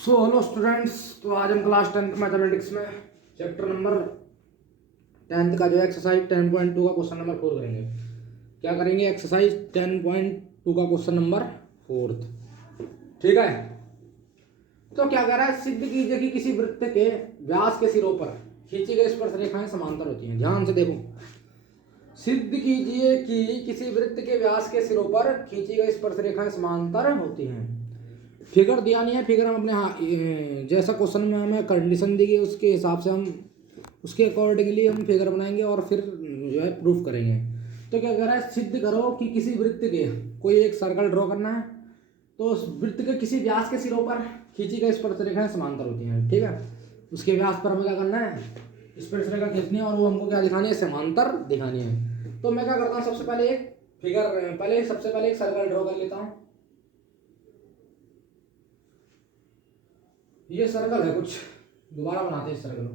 So hello students, तो आज हम क्लास 10th मैथमेटिक्स में चैप्टर नंबर 10th का जो एक्सरसाइज 10.2 का क्वेश्चन नंबर 4 करेंगे। क्या करेंगे? एक्सरसाइज 10.2 का क्वेश्चन नंबर 4। ठीक है, तो क्या कह रहा है? सिद्ध कीजिए कि किसी वृत्त के व्यास के सिरों पर खींची गई स्पर्श रेखाएं समांतर होती हैं। ध्यान से देखो, सिद्ध कीजिए कि किसी वृत्त के व्यास के सिरों पर खींची गई स्पर्श रेखाएं समांतर होती हैं। फिगर दिया नहीं है, फिगर हम अपने जैसा क्वेश्चन में हमें कंडीशन दी गई उसके हिसाब से हम उसके अकॉर्डिंगली हम फिगर बनाएंगे और फिर जो है प्रूफ करेंगे। तो क्या कह रहा है? सिद्ध करो कि किसी वृत्त के, कोई एक सर्कल ड्रॉ करना है, तो उस वृत्त के किसी व्यास के सिरों पर खींची गई स्पर्श रेखाएं समांतर होती हैं। ठीक है, उसके व्यास पर हमें क्या करना है? स्पर्श रेखा खींचनी है और वो हमको क्या दिखानी है? समांतर दिखानी है। तो मैं क्या करता हूँ, सबसे पहले एक सर्कल ड्रॉ कर लेता हूँ। ये सर्कल है, कुछ दोबारा बनाते हैं इस सर्कल को।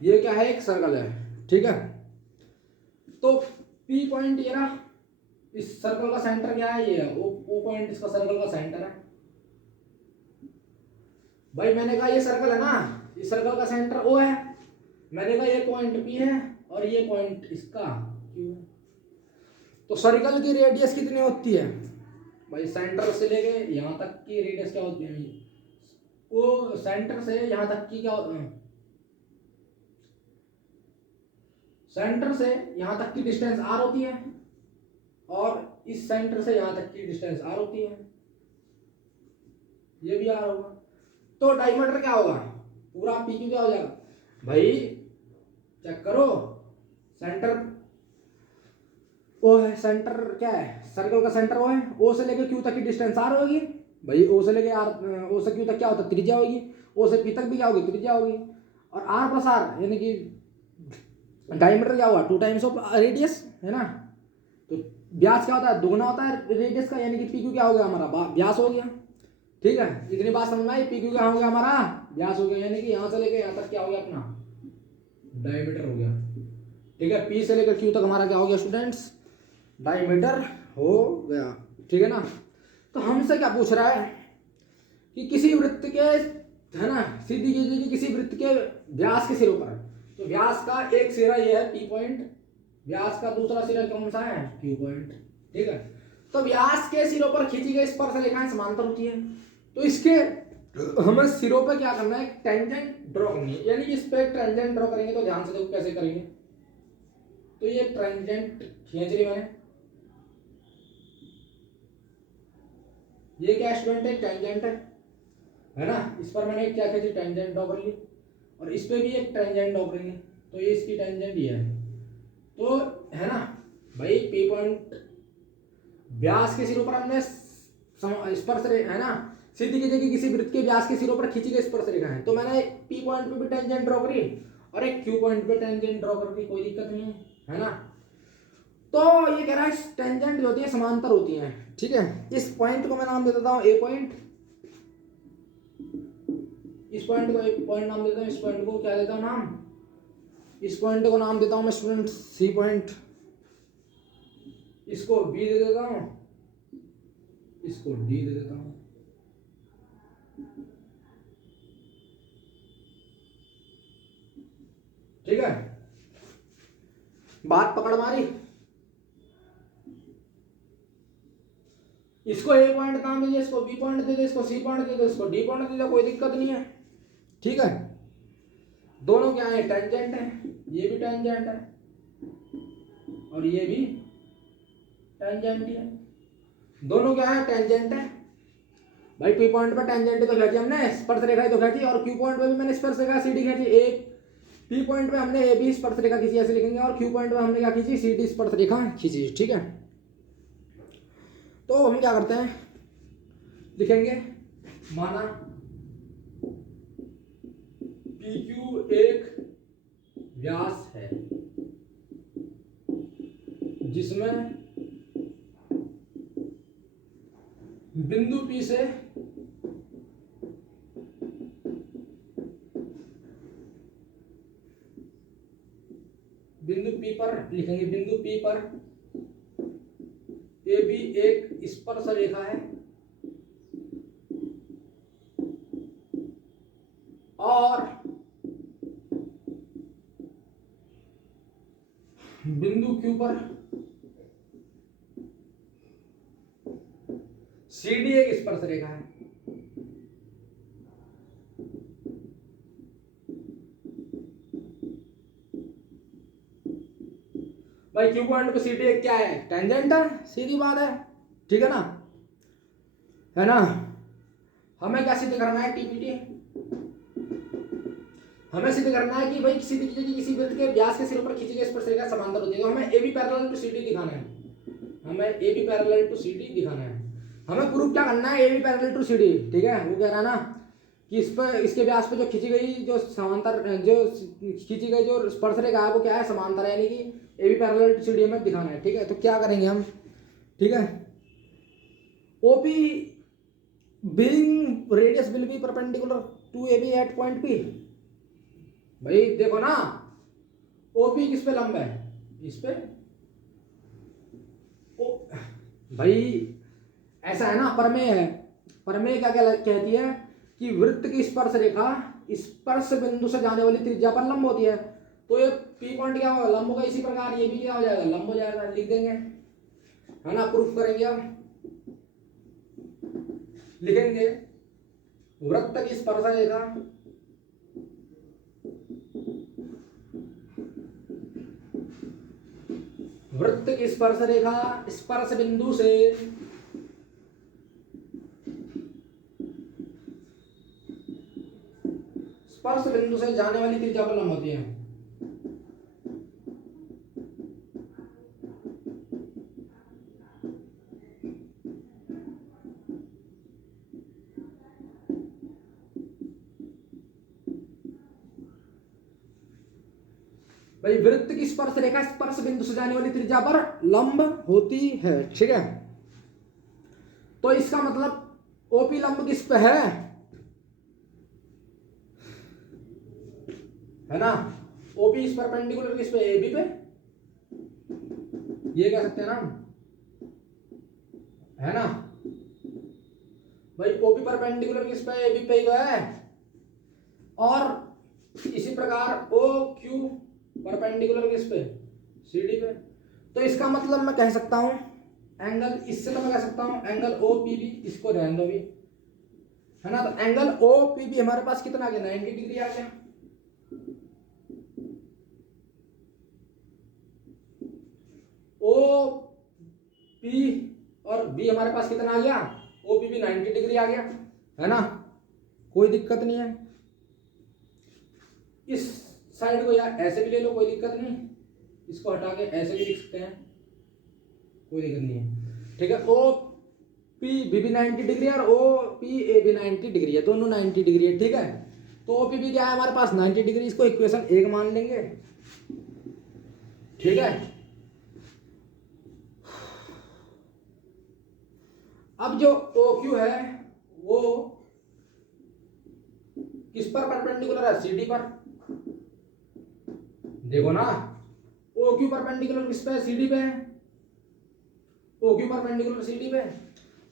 ये क्या है? एक सर्कल है। ठीक है, तो P पॉइंट ये रहा, इस सर्कल का सेंटर क्या है? ये है O पॉइंट, इसका सर्कल का सेंटर है। भाई मैंने कहा ये सर्कल है ना, इस सर्कल का सेंटर O है। मैंने कहा ये पॉइंट P है और ये पॉइंट इसका Q है। तो सर्कल की रेडियस कितनी होती है? भाई सेंटर से लेके यहाँ तक की रेडियस क्या होती है? वो सेंटर से यहाँ तक की क्या सेंटर से यहाँ तक की डिस्टेंस r होती है और इस सेंटर से यहाँ तक की डिस्टेंस r होती है। ये भी r होगा। तो डायमीटर क्या होगा? पूरा PQ क्या हो जाएगा? भाई चेक करो, सेंटर O है, सेंटर क्या है? सर्कल का सेंटर O है। O से लेके Q तक की डिस्टेंस r होगी। भाई O से लेके O से Q तक क्या होता है? त्रिज्या होगी। O से P तक भी क्या होगी? त्रिज्या होगी। और r प्लस r यानी कि डायमीटर क्या हुआ? 2 टाइम्स ऑफ रेडियस, है ना। तो व्यास क्या होता है? दुगना होता है रेडियस का, यानी कि PQ क्या हो गया? हमारा व्यास हो गया। ठीक है, इतनी बात समझ में आई? PQ क्या हो गया? हमारा व्यास हो गया, यानी कि यहाँ से लेके यहाँ तक क्या हो गया? अपना डायमीटर हो गया। ठीक है, P से लेकर Q तक हमारा क्या हो गया स्टूडेंट्स? डायमीटर हो गया। ठीक है ना। तो हमसे क्या पूछ रहा है कि किसी वृत्त के, है ना, सिद्ध कीजिए कि किसी वृत्त के व्यास के सिरों पर, तो व्यास का एक सिरा ये है P पॉइंट, व्यास का दूसरा सिरा कौन सा है? Q point. ठीक है, तो व्यास के सिरों पर खींची गई स्पर्श रेखाएं समांतर होती है। तो इसके हमें सिरों पर क्या करना है? टेंजेंट ड्रॉ करनी है, यानी कि इस पे टेंजेंट ड्रॉ करेंगे। तो ध्यान से देखो कैसे करेंगे। तो ये टेंजेंट खींच ली मैंने। ये क्या स्टूडेंट है? टेंजेंट है ना। इस पर मैंने क्या खींची? टेंजेंट ड्रॉ कर ली। और इस पे भी एक टेंजेंट ड्रॉ करेंगे। तो ये इसकी टेंजेंट ये है। तो है ना भाई, P पॉइंट व्यास के सिरों पर हमने स्पर्श रेखा, है ना, सिद्ध कीजिए कि किसी वृत्त के व्यास के सिरों पर खींची गई स्पर्श रेखा है। तो मैंने P पॉइंट पे भी टेंजेंट ड्रॉ करी और एक Q पॉइंट पे टेंजेंट ड्रॉ कर दी, कोई दिक्कत नहीं है ना। तो ये कह रहा है टेंजेंट जो होती है समांतर होती हैं। ठीक है, इस पॉइंट को मैं नाम दे देता हूँ A पॉइंट, इस पॉइंट को एक पॉइंट नाम देता हूँ, इस पॉइंट को क्या देता हूँ नाम? इस पॉइंट को नाम देता हूँ मैं स्टूडेंट C पॉइंट, इसको B दे देता हूँ, इसको D दे देता हूँ। ठीक है, बात पकड़ मारी। इसको A पॉइंट नाम दे दिया, इसको B पॉइंट दे दे, इसको C पॉइंट दे दे, इसको D पॉइंट दे दे, कोई दिक्कत नहीं है। ठीक है, दोनों क्या है? टेंजेंट है। ये भी टेंजेंट है और ये भी टेंजेंट ही है। दोनों क्या है? टेंजेंट है। भाई P पॉइंट पर टेंजेंट तो खींची हमने, स्पर्श रेखा तो खींची, और Q पॉइंट पे भी मैंने स्पर्श रेखा CD खींची। एक P पॉइंट पे हमने AB स्पर्श रेखा खींची, ऐसे लिखेंगे, और Q पॉइंट पे हमने क्या खींची? CD स्पर्श रेखा खींची। ठीक है, तो हम क्या करते हैं? लिखेंगे, माना PQ एक व्यास है जिसमें बिंदु P से बिंदु P पर लिखेंगे, बिंदु P पर ए बी एक स्पर्श रेखा है और बिंदु क्यू पर सी डी एक स्पर्श रेखा है। भाई क्यू पॉइंट पे सी डी एक क्या है? टेंजेंट है, सीधी बात है, ठीक है ना, है ना। हमें क्या सिद्ध करना है टीपीटी? हमें सिद्ध करना है कि भाई किसी वृत्त के व्यास के सिरे पर खींची गई स्पर्शरेखा समांतर होती है। हमें A B parallel to C D दिखाना है, हमें A B parallel to C D दिखाना है। हमें प्रूफ क्या करना है? A B parallel to C D, ठीक है। वो कह रहा है ना कि इस पर इसके व्यास पे जो खींची गई जो समांतर जो खींची गई जो स्पर्शरेखा है वो क्या है? समांतर है, यानी कि A B parallel to C D हमें दिखाना है, ठीक है। तो क्या करेंगे हम, ठीक है, O P being radius will be perpendicular to A B at point P. भाई देखो ना, ओपी किस पे लंब है? इस पे। ओ भाई ऐसा है ना, प्रमेय है। प्रमेय क्या क्या कहती है कि वृत्त की स्पर्श रेखा स्पर्श बिंदु से जाने वाली त्रिज्या पर लंब होती है। तो ये पी पॉइंट क्या होगा? लंब होगा। इसी प्रकार ये भी क्या हो जाएगा? लंब हो जाएगा, लिख देंगे, है ना। प्रूफ करेंगे हम, लिखेंगे वृत्त की स्पर्श रेखा वृत्त की स्पर्श रेखा स्पर्श बिंदु से जाने वाली त्रिज्या पर लंब होती है। भाई वृत्त की स्पर्श रेखा स्पर्श बिंदु से जाने वाली त्रिज्या पर लंब होती है, ठीक है। तो इसका मतलब ओपी लंब किस पे है ना। ओपी इस परपेंडिकुलर किस पे? एबी पे, ये कह सकते हैं ना, है ना। भाई ओपी परपेंडिकुलर किस पे? एबी पे ही तो है। और इसी प्रकार ओ क्यू परपेंडिकुलर किस पे? सीडी पे। तो इसका मतलब मैं कह सकता हूं एंगल, इससे तो मैं कह सकता हूं एंगल ओ पी बी, इसको रहने दो भी, है ना। तो एंगल ओ पी बी हमारे पास कितना आ गया? 90 डिग्री आ गया। ओ पी और बी हमारे पास कितना आ गया? ओ पी बी 90 डिग्री आ गया, है ना। कोई दिक्कत नहीं है। इस साइड को यार ऐसे भी ले लो, कोई दिक्कत नहीं। इसको हटा के ऐसे भी लिख सकते हैं, कोई दिक्कत नहीं है, ठीक है। ओ पी बी भी 90 डिग्री और ओ पी ए भी 90 डिग्री है, दोनों 90 डिग्री है, ठीक है। तो ओ पी बी क्या है हमारे पास? 90 डिग्री। इसको इक्वेशन 1 मान लेंगे, ठीक है। अब जो ओ क्यू है वो किस पर परपेंडिकुलर है? सीडी पर। देखो ना, ओ क्यू परपेंडिकुलर किस पे है? सीडी पे है। ओ क्यू परपेंडिकुलर सीडी पे,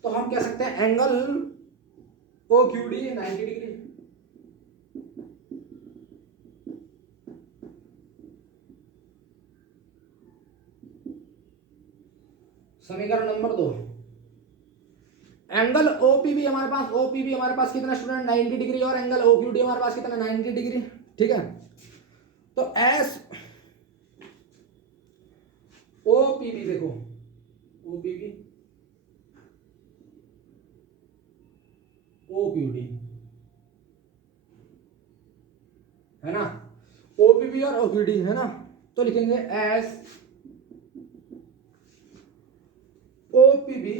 तो हम कह सकते हैं angle O Q D 90 degree. समीकरण नंबर 2। एंगल ओपीबी हमारे पास कितना स्टूडेंट? 90 डिग्री। और एंगल ओक्यूडी हमारे पास कितना? 90 डिग्री, ठीक है। तो एस ओपीबी, देखो ओपीबी ओक्यूडी, है ना। ओपीबी और ओक्यूडी, है ना। तो लिखेंगे as O P B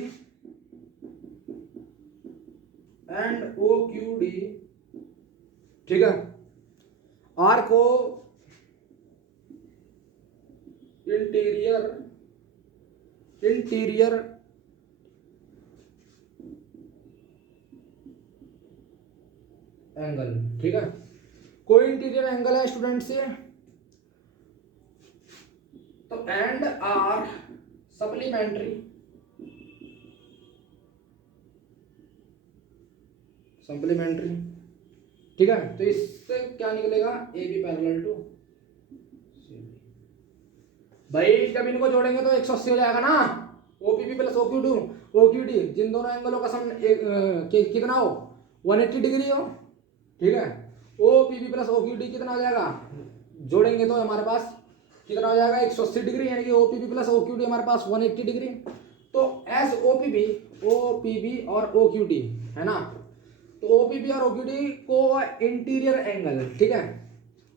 and O Q D, ठीक है। आर को इंटीरियर एंगल, ठीक है। कोई इंटीरियर एंगल है स्टूडेंट से, तो एंड आर सप्लीमेंट्री सप्लीमेंट्री। ठीक है, तो इससे क्या निकलेगा, A B parallel to C D. भाई जब इनको जोड़ेंगे तो 180 हो जाएगा ना, ओपीबी प्लस ओक्यूडी, जिन दोनों एंगलों का सम कितना हो, 180 डिग्री हो। ठीक है, ओपीबी प्लस ओक्यूडी कितना हो जाएगा, जोड़ेंगे तो हमारे पास कितना हो जाएगा, 180 डिग्री, यानी कि ओपीबी प्लस ओक्यूडी हमारे पास 180 डिग्री। तो एस ओपीबी और ओक्यूडी है ना, तो ओपीबी और ओक्यूडी को इंटीरियर एंगल। ठीक है,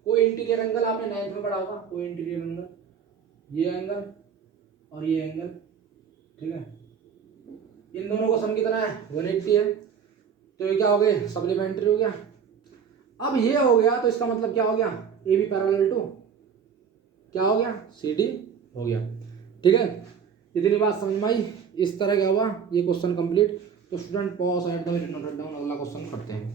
को इंटीरियर एंगल आपने 9th में पढ़ा होगा, को इंटीरियर एंगल, ये एंगल और ये एंगल। ठीक है, इन दोनों को सम कितना है, 180 है, तो ये क्या हो गए, सप्लीमेंट्री हो गया। अब ये हो गया तो इसका मतलब क्या हो गया, ए बी पैरेलल टू क्या हो गया, सी डी हो गया। ठीक है, इतनी बात समझ में आई। इस तरह क्या हुआ, ये क्वेश्चन कंप्लीट। तो student pause at the note down, अगला क्वेश्चन करते हैं।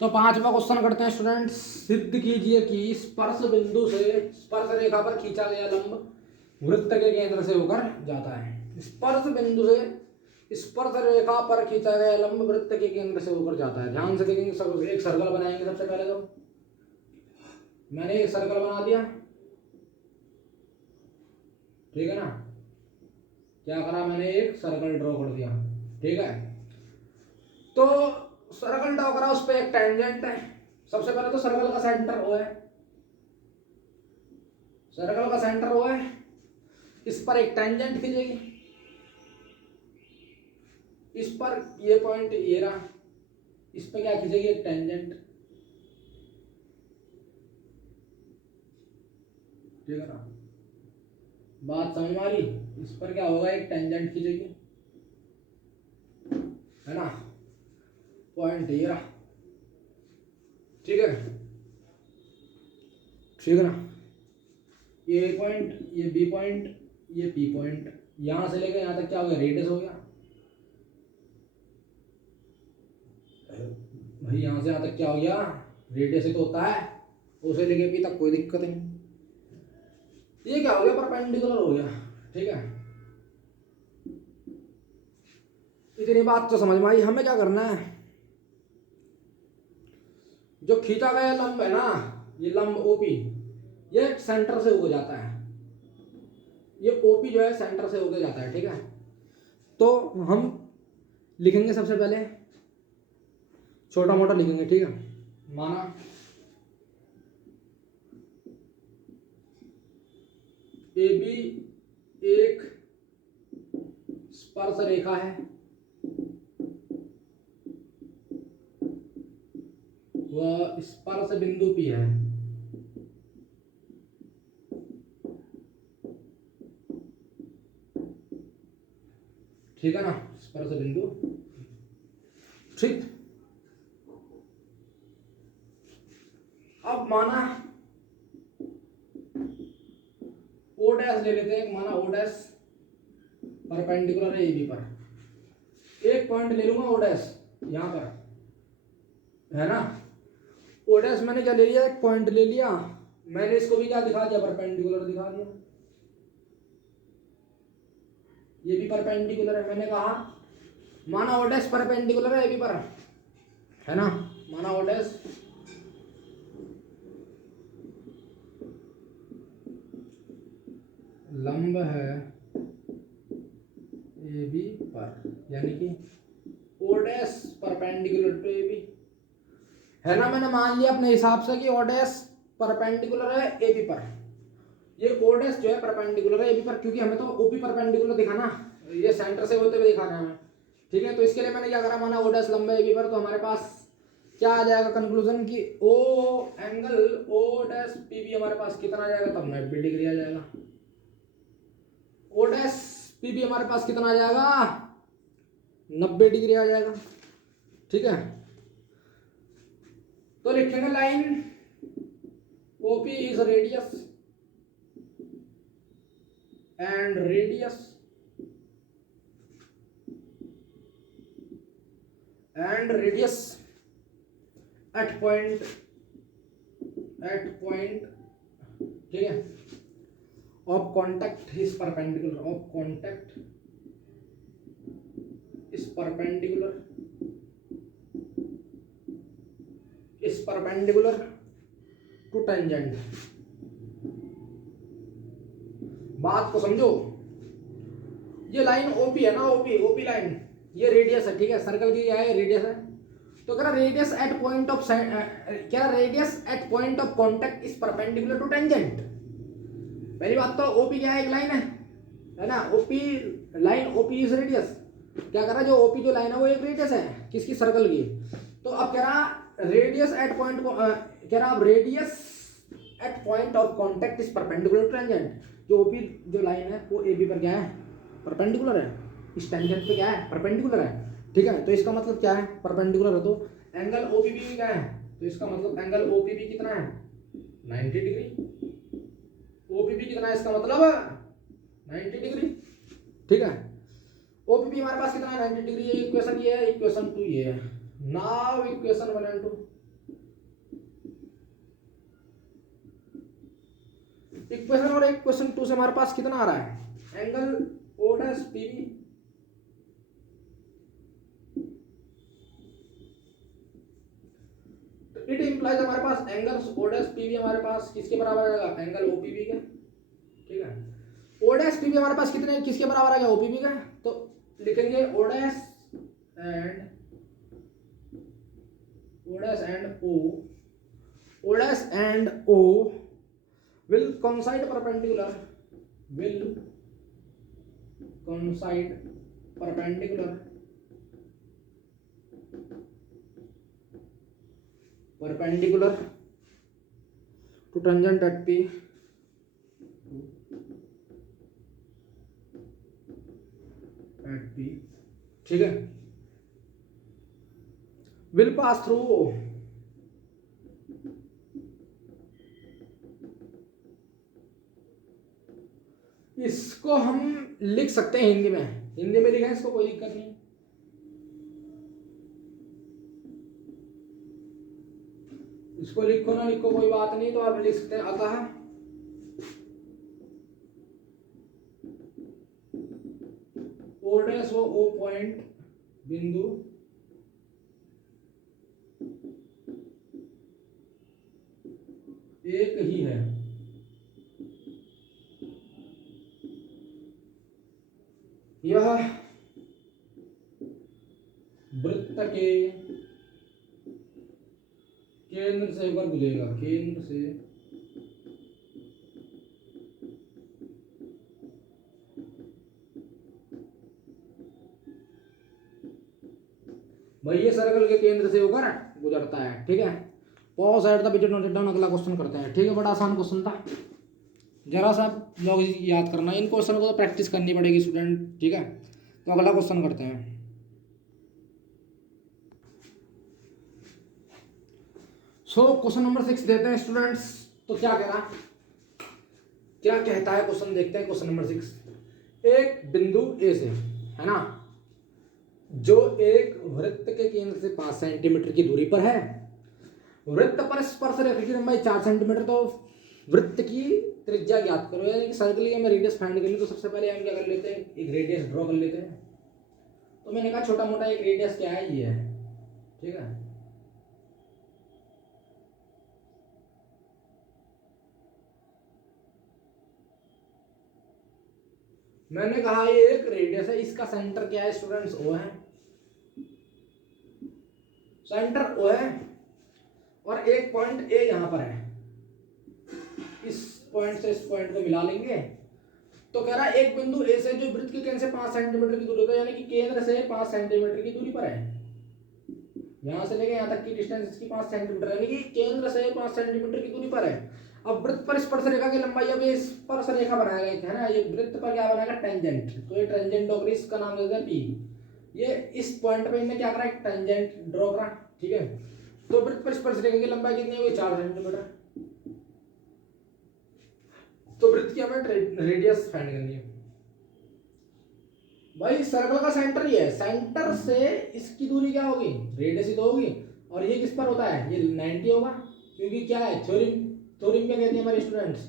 तो 5वां क्वेश्चन करते हैं स्टूडेंट। सिद्ध कीजिए कि स्पर्श बिंदु से स्पर्श रेखा पर खींचा गया लंब वृत्त के केंद्र से होकर जाता है। स्पर्श बिंदु से स्पर्श रेखा पर खींचा गया लंब वृत्त के केंद्र से होकर जाता है। ध्यान से देखेंगे, सब एक सर्कल बनाएंगे। सबसे पहले तो मैंने एक सर्कल बना दिया, ठीक है ना, क्या करा मैंने, एक सर्कल ड्रॉ कर दिया। ठीक है, तो सर्कल ड्रॉ करा, उस पर एक टेंजेंट है। सबसे पहले तो सर्कल का सेंटर ओ है, सर्कल का सेंटर ओ है, इस पर एक टेंजेंट खींचेगी, इस पर ये पॉइंट ये रहा, इस पर क्या खींचेगी, एक टेंजेंट। ठीक है ना, बात समझ में आ रही। इस पर क्या होगा, एक टेंजेंट खींचेगी, है ना, पॉइंट ये रहा। ठीक है, ठीक है ना, ये ए पॉइंट, ये बी पॉइंट, ये पी पॉइंट, यहां से लेकर यहां तक क्या हो गया, रेडियस हो गया। भाई यहां से यहां तक क्या हो गया, रेडियस ही तो होता है, उसे लेके पी तक कोई दिक्कत नहीं। ये क्या हो गया, परपेंडिकुलर हो गया। ठीक है, इतनी बात तो समझ में आई। हमें क्या करना है, जो खींचा गया लंब है ना, ये लंब ओपी, ये सेंटर से होकर जाता है, ये ओपी जो है सेंटर से होकर जाता है। ठीक है, तो हम लिखेंगे सबसे पहले, छोटा मोटा लिखेंगे। ठीक है, माना ए बी एक स्पर्श रेखा है, वह स्पर्श बिंदु पी है। ठीक है ना, स्पर्श बिंदु। ठीक, अब माना ओ डैश ले लेते हैं, माना ओ डैश परपेंडिकुलर है ए बी पर। एक पॉइंट ले लूंगा ओ डैश यहां पर, है ना, ओ डैश मैंने क्या ले लिया, एक पॉइंट ले लिया। मैंने इसको भी क्या दिखा दिया, परपेंडिकुलर दिखा दिया। ये भी परपेंडिकुलर है, मैंने कहा माना ओ डैश परपेंडिकुलर है ए बी पर, है ना, माना ओ डैश लंब है ए बी पर, यानी कि O dash perpendicular to A B, है ना। मैंने मान लिया अपने हिसाब से कि ओ डैश परपेंडिकुलर है ए बी पर। ये ओ डैश जो है परपेंडिकुलर है ए बी पर, क्योंकि हमें तो ओपी परपेंडिकुलर दिखाना, ये सेंटर से होते हुए दिखाना है हमें। ठीक है, तो इसके लिए मैंने क्या करा, माना ओ डैश लंबा ए बी पर, तो हमारे पास क्या आ जाएगा कंक्लूजन की ओ angle O dash P B हमारे पास कितना आ जाएगा, तब 90 डिग्री आ जाएगा। ओ डैश पी बी हमारे पास कितना आ जाएगा, 90 डिग्री आ जाएगा। ठीक है, तो लिखेंगे line O P is radius and radius at point, ठीक है, of contact is perpendicular, of contact is perpendicular, is perpendicular to tangent. बात को समझो, ये लाइन ओपी है ना, ओपी ओपी लाइन, ये रेडियस है, ठीक है, सर्कल की क्या है, रेडियस है। तो कह रहा रेडियस एट पॉइंट ऑफ क्या radius at point of contact is perpendicular to tangent. पहली बात तो ओपी क्या है, एक लाइन है ना, OP line, O P is radius. क्या कर रहा है, जो ओपी जो लाइन है वो एक रेडियस है किसकी, सर्कल की। तो अब कह रहा रेडियस एट पॉइंट, कह रहा अब radius at point of contact is perpendicular to tangent. जो ओपी जो लाइन है वो एबी पर क्या है, परपेंडिकुलर है, इस टेंजेंट पे क्या है, परपेंडिकुलर है, ठीक है। तो इसका मतलब क्या है, परपेंडिकुलर है, तो एंगल ओपीबी क्या है, तो इसका मतलब एंगल ओपीबी कितना है, 90 डिग्री। ओपीबी कितना है, इसका मतलब 90 डिग्री, ठीक है। ओपीबी हमारे पास कितना है, 90 डिग्री। ये इक्वेशन ये है, इक्वेशन 2 ये है। नाउ इक्वेशन 1 एंड 2, इक्वेशन और इक्वेशन 2 से हमारे पास कितना आ रहा है, angle O dash PB it implies हमारे पास एंगल ओ डैश पीबी हमारे पास किसके बराबर आएगा, एंगल ओपीबी के, ठीक है। ओ डैश पीबी हमारे पास कितने किसके बराबर आएगा, ओपीबी का। तो लिखेंगे O dash and O dash and O will coincide perpendicular, will coincide perpendicular to tangent at P, ठीक है। will pass through O, इसको हम लिख सकते हैं हिंदी में, हिंदी में लिखें इसको, कोई दिक्कत नहीं। इसको लिखो ना लिखो कोई बात नहीं, तो आप लिख सकते हैं। अतः ओ डैश वो ओ पॉइंट बिंदु एक ही है, यह वृत्त के केंद्र से होकर गुजरेगा, केंद्र से भाई ये सर्कल के केंद्र से होकर गुजरता है, ठीक है। Pause at the visit note down, अगला क्वेश्चन करते हैं, ठीक है। बड़ा आसान क्वेश्चन था, जरा सा लोग याद करना, इन क्वेश्चन को तो प्रैक्टिस करनी पड़ेगी स्टूडेंट, ठीक है। तो अगला क्वेश्चन करते हैं। सो क्वेश्चन नंबर 6 देते हैं स्टूडेंट्स। तो क्या कह रहा, क्या कहता है क्वेश्चन, देखते हैं क्वेश्चन नंबर 6। एक बिंदु ए से, है ना, जो एक वृत्त के केंद्र से 5 सेंटीमीटर की दूरी पर है, वृत्त पर स्पर्श रेखा की लंबाई 4 सेंटीमीटर, तो वृत्त की त्रिज्या ज्ञात करो, यानी कि सर्कल की हमें रेडियस फाइंड करनी। तो सबसे पहले हम क्या कर लेते हैं, एक रेडियस ड्रॉ कर लेते हैं। तो मैंने कहा छोटा मोटा एक रेडियस क्या है, ये है, ठीक है। मैंने कहा ये एक रेडियस है, इसका सेंटर क्या है स्टूडेंट्स, ओ है, सेंटर ओ है, और एक पॉइंट ए यहां पर है, इस पॉइंट से इस पॉइंट को मिला लेंगे। तो कह रहा है एक बिंदु ए से जो वृत्त के केंद्र से 5 सेंटीमीटर की दूरी पर, यानी कि केंद्र से 5 सेंटीमीटर की दूरी पर है, यहां से लेके यहां तक की डिस्टेंस इसकी 5 सेंटीमीटर, यानी कि केंद्र से 5 सेंटीमीटर की दूरी पर है। अब वृत्त पर स्पर्श रेखा की लंबाई, अब ये स्पर्श रेखा बनाएगा, है ना, ये वृत्त पर क्या बनाएगा, टेंजेंट। तो ये टेंजेंट होकर इसका नाम दे देते हैं पी। ये इस पॉइंट पे इन्हें क्या करा, एक टेंजेंट ड्रॉ करा, ठीक है। तो वृत्त पर स्पर्श रेखा की लंबाई कितनी है, 4 सेंटीमीटर। तो वृत्त की हमें रेडियस फाइंड करनी है। भाई सर्कल का सेंटर ही है, सेंटर से इसकी दूरी क्या होगी, रेडियस ही तो होगी। और ये किस पर होता है, ये 90 होगा, क्योंकि क्या है, थ्योरम, थ्योरम क्या कहती है हमारे स्टूडेंट्स,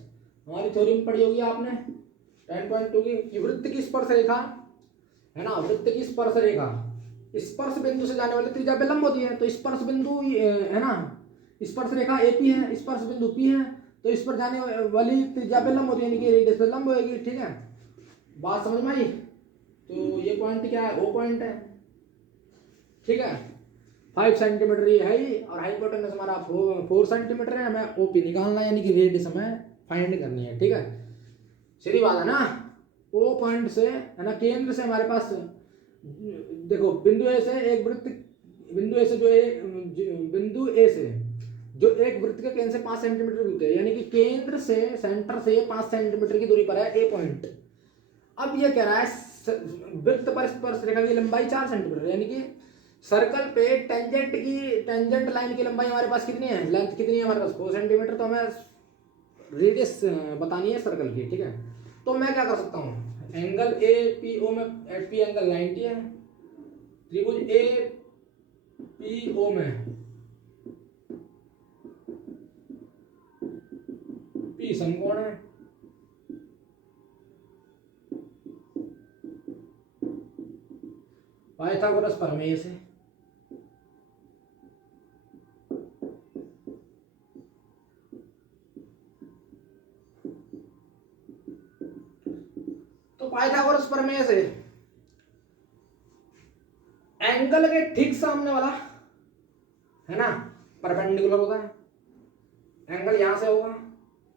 हमारी थ्योरी में पढ़ी होगी आपने 10.2 की वृत्त की स्पर्श रेखा है ना, वृत्त की स्पर्श रेखा स्पर्श बिंदु से जाने वाली त्रिज्या पे लंब होती है। तो स्पर्श बिंदु है ना, स्पर्श रेखा एपी है, स्पर्श बिंदु पी है, तो इस पर जाने वाली त्रिज्या पे लंब होती है, यानी कि रेडियस पे लंब होगी। ठीक है, बात समझ में आई। तो ये पॉइंट क्या है, ओ पॉइंट है। ठीक है, 5 सेंटीमीटर ये है ही, और हाइपोटेनस हमारा 4 सेंटीमीटर है। हमें ओपी निकालना है, यानी कि रेडियस हमें फाइंड करनी है। ठीक है, सीधी बात है ना। ओ पॉइंट से है ना, केंद्र से हमारे पास देखो बिंदु ए से एक वृत्त, बिंदु ए से बिंदु ए से जो एक वृत्त के केंद्र से 5 सेंटीमीटर दूर है, यानी कि केंद्र से सेंटर से 5 सेंटीमीटर की दूरी पर है ए पॉइंट। अब ये कह रहा है वृत्त पर स्पर्श रेखा की लंबाई 4 सेंटीमीटर, यानी कि सर्कल पे टेंजेंट लाइन की लंबाई हमारे पास कितनी है, लेंथ कितनी है हमारे पास 4 सेंटीमीटर। तो हमें रेडियस बतानी है सर्कल की। ठीक है, तो मैं क्या कर सकता हूँ, एंगल ए पी ओ में पी एंगल 90 है, त्रिभुज ए पी ओ में पी समकोण है, पाइथागोरस प्रमेय से पाइथागोरस प्रमेय से एंगल के ठीक सामने वाला है ना परपेंडिकुलर होता है। एंगल यहां से होगा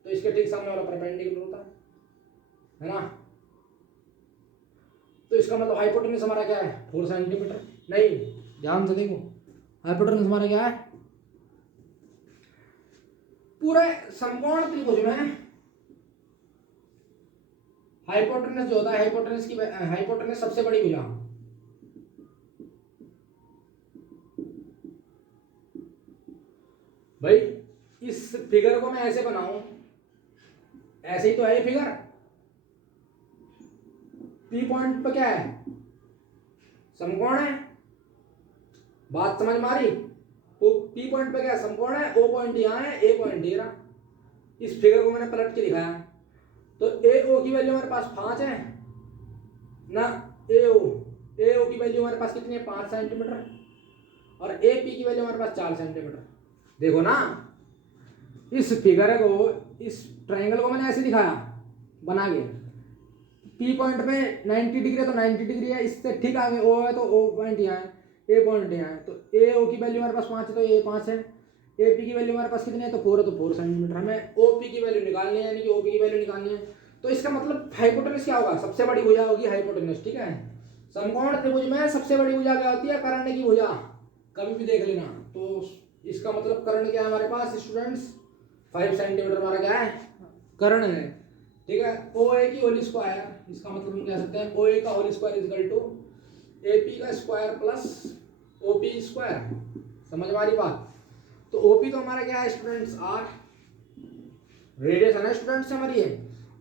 तो इसके ठीक सामने वाला परपेंडिकुलर होता है ना। तो इसका मतलब हाइपोटेनस हमारा क्या है 4 सेंटीमीटर। नहीं, ध्यान से देखो, हाइपोटेनस हमारा क्या है, पूरे समकोण त्रिभुज में हाइपोटेनस जो होता है, हाइपोटेनस सबसे बड़ी भुजा। भाई इस फिगर को मैं ऐसे बनाऊं, ऐसे ही तो है ये फिगर। पी पॉइंट पे क्या है, समकोण है, बात समझ में आ रही। तो पी पॉइंट पे क्या है, समकोण है, ओ पॉइंट यहाँ है, ए पॉइंट ये रहा। इस फिगर को मैंने पलट के दिखाया। तो ए ओ की वैल्यू हमारे पास 5 है ना, ए ओ की वैल्यू हमारे पास कितनी है 5 सेंटीमीटर, और ए पी की वैल्यू हमारे पास 4 सेंटीमीटर। देखो ना, इस फिगर को, इस ट्रायंगल को मैंने ऐसे दिखाया बना के, पी पॉइंट पे 90 डिग्री है तो 90 डिग्री है, इससे ठीक आगे ओ है तो ओ पॉइंट यहाँ है, ए पॉइंट यहाँ है। तो ए ओ की वैल्यू हमारे पास 5 है तो ए 5 है, ए पी की वैल्यू हमारे पास कितनी है तो 4 है तो 4 सेंटीमीटर। हमें ओ पी की वैल्यू निकालनी है, यानी कि ओ पी की वैल्यू निकालनी है। तो इसका मतलब हाइपोटेनस क्या होगा, सबसे बड़ी भुजा होगी हाइपोटेनस। ठीक है, समकोण त्रिभुज में सबसे बड़ी भुजा क्या होती है, कर्ण की भुजा, कभी भी देख लेना। तो इसका मतलब कर्ण क्या है हमारे पास स्टूडेंट्स, 5 सेंटीमीटर हमारा क्या है कर्ण है। ठीक है, ओ ए की होल स्क्वायर, इसका मतलब हम कह सकते हैं ओ ए का whole square is equal to A P का square plus O P square. समझ में आ रही बात। तो ओ पी तो हमारा क्या है स्टूडेंट्स, आर, रेडियस है ना स्टूडेंट्स हमारी है।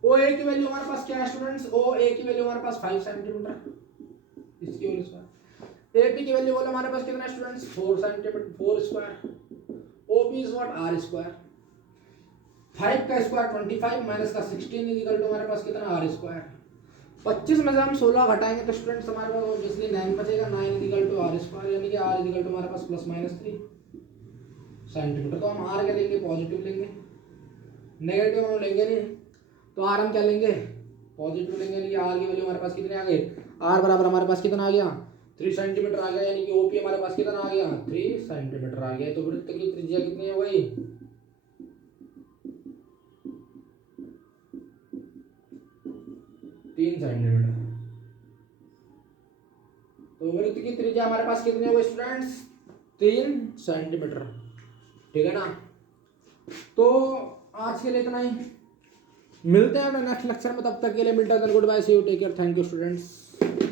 ओ ए की वैल्यू हमारे पास क्या है स्टूडेंट्स, ओ ए की वैल्यू हमारे पास 5 सेंटीमीटर, इसकी होल स्क्वायर। ए पी की वैल्यू बोलो हमारे पास कितना students 4 centimetre, 4 square. O P is what, R square. 5 का स्क्वायर 25 माइनस का 16 इज इक्वल टू हमारे पास कितना आर स्क्वायर। 25 में से हम 16 घटाएंगे तो स्टूडेंट्स हमारे पास ऑब्वियसली 9 बचेगा, 9 is equal to R square, यानी कि आर इज इक्वल टू हमारे पास प्लस माइनस 3 सेंटीमीटर। तो हम आर क्या लेंगे, पॉजिटिव लेंगे, नेगेटिव हम लेंगे नहीं। तो आर हम क्या लेंगे, पॉजिटिव लेंगे, यानी कि आर की वैल्यू हमारे पास कितने आ गए, आर बराबर हमारे पास कितना आ गया 3 सेंटीमीटर आ गया, यानी कि ओपी हमारे पास कितना आ गया 3 सेंटीमीटर आ गया। तो वृत्त की त्रिज्या कितनी है भाई, 3 सेंटीमीटर। तो वृत्त की त्रिज्या हमारे पास कितनी है स्टूडेंट्स, 3 सेंटीमीटर। ठीक है ना। तो आज के लिए इतना ही, मिलते हैं नेक्स्ट लेक्चर में, तब तक के लिए मिलता है, goodbye, see you, take care, thank you students.